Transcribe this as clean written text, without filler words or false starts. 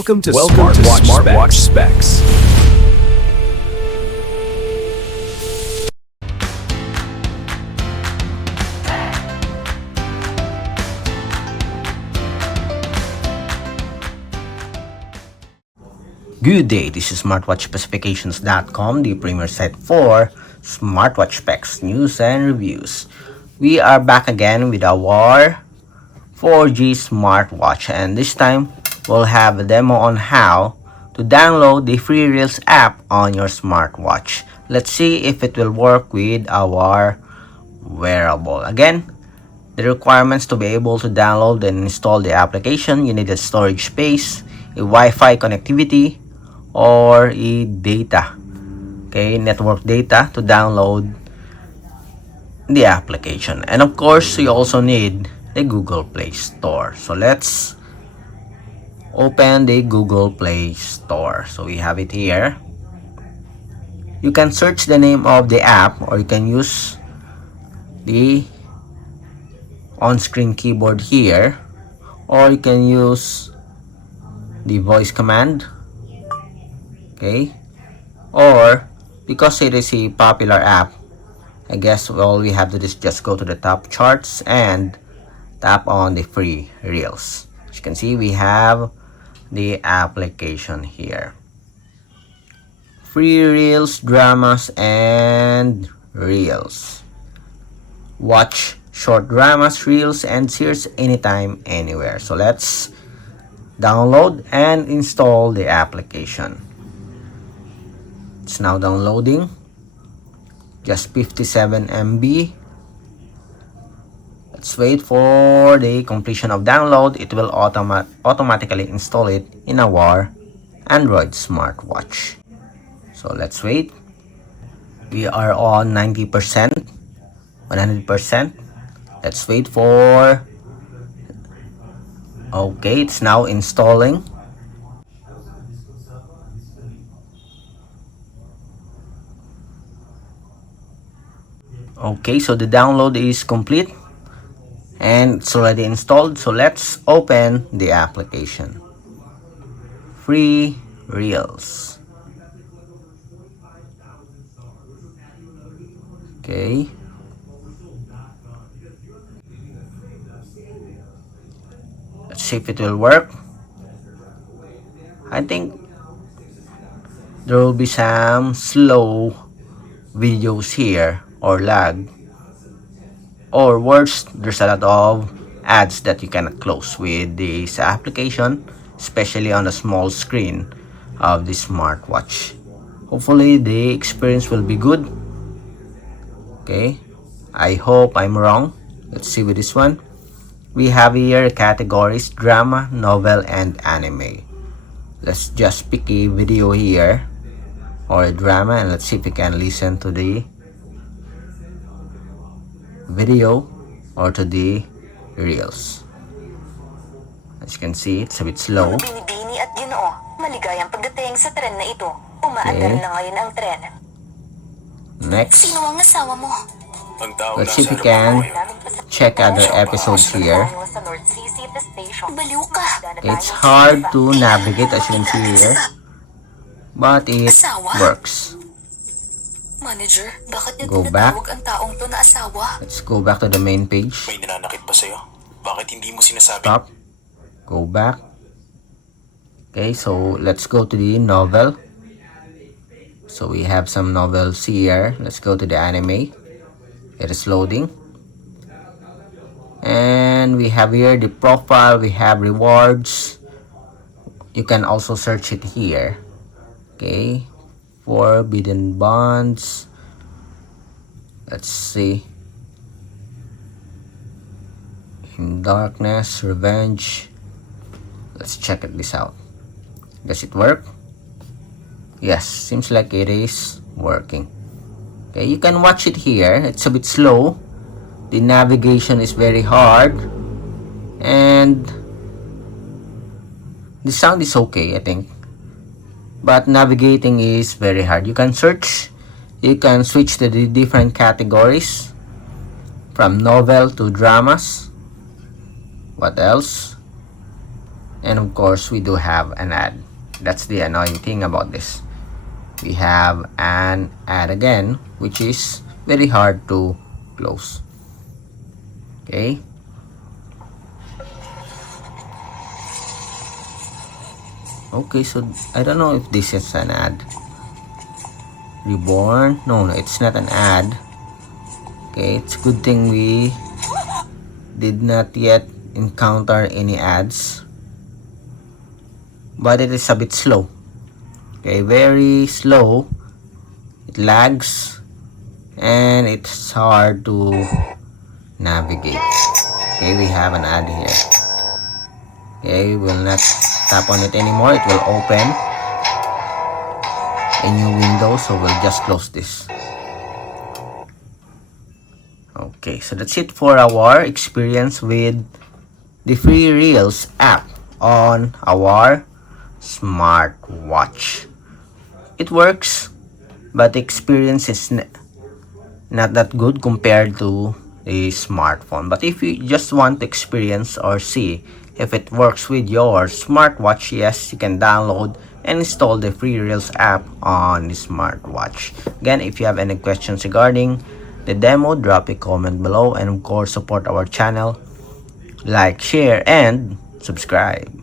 Welcome to Smartwatch Specs. Good day, this is smartwatchspecifications.com, the premier site for smartwatch specs, news, and reviews. We are back again with our 4G smartwatch, and this time we'll have a demo on how to download the FreeReels app on your smartwatch. Let's see if it will work with our wearable. Again, the requirements to be able to download and install the application: you need a storage space, a Wi-Fi connectivity, or a data, network data to download the application. And of course, you also need the Google Play Store. So let's open the Google Play Store. So we have it here. You can search the name of the app, or you can use the on-screen keyboard here, or you can use the voice command. Or because it is a popular app, I guess all we have to do is just go to the top charts and tap on the FreeReels. As you can see, we have the application here: FreeReels, dramas, and reels. Watch short dramas, reels, and series anytime, anywhere. So let's download and install the application. It's now downloading, just 57 MB. Let's wait for the completion of download. It will automatically install it in our Android smartwatch. So let's wait. We are on 90%, 100%. Let's wait for... Okay, it's now installing. Okay, so the download is complete and it's already installed. So let's open the application. FreeReels. Okay. Let's see if it will work. I think there will be some slow videos here, or lag, or worse, there's a lot of ads that you cannot close with this application, especially on the small screen of the smartwatch. Hopefully the experience will be good. I hope I'm wrong. Let's see with this one. We have here categories: drama, novel, and anime. Let's just pick a video here, or a drama, and let's see if we can listen to the video or to the reels. As you can see, it's a bit slow. Binibini at Ginoo, maligayang pagdating sa tren na ito. Umaandar na ngayon ang tren. Next, Sino ang asawa mo? let's see if we can check other episodes here. Baliw ka. It's hard to navigate, as you can see here, but it works. Manager, bakit niya Go back. tinatawag ang taong to na asawa? Let's go back to the main page. May nananakit ba sa'yo? Bakit hindi mo sinasabi? Stop. Go back. Okay, so let's go to the novel. So we have some novels here. Let's go to the anime. It is loading. And we have here the profile. We have rewards. You can also search it here. Forbidden bonds. Let's see. In darkness, revenge. Let's check this out. Does it work? Yes, seems like it is working. You can watch it here. It's a bit slow. The navigation is very hard, and the sound is okay, I think, but navigating is very hard. You can search, you can switch to the different categories, from novel to dramas. What else? And of course, we do have an ad. That's the annoying thing about this. We have an ad again, which is very hard to close. Okay. Okay, so I don't know if this is an ad. Reborn? No, it's not an ad. Okay, it's a good thing we did not yet encounter any ads. But it is a bit slow. Okay, very slow. It lags. And it's hard to navigate. Okay, we have an ad here. Okay, we will not tap on it anymore. It will open a new window, so we'll just close this. Okay, so that's it for our experience with the FreeReels app on our smartwatch. It works, but the experience is not that good compared to a smartphone. But if you just want to experience or see if it works with your smartwatch, yes, you can download and install the FreeReels app on the smartwatch. Again, if you have any questions regarding the demo, drop a comment below, and of course support our channel, like, share, and subscribe.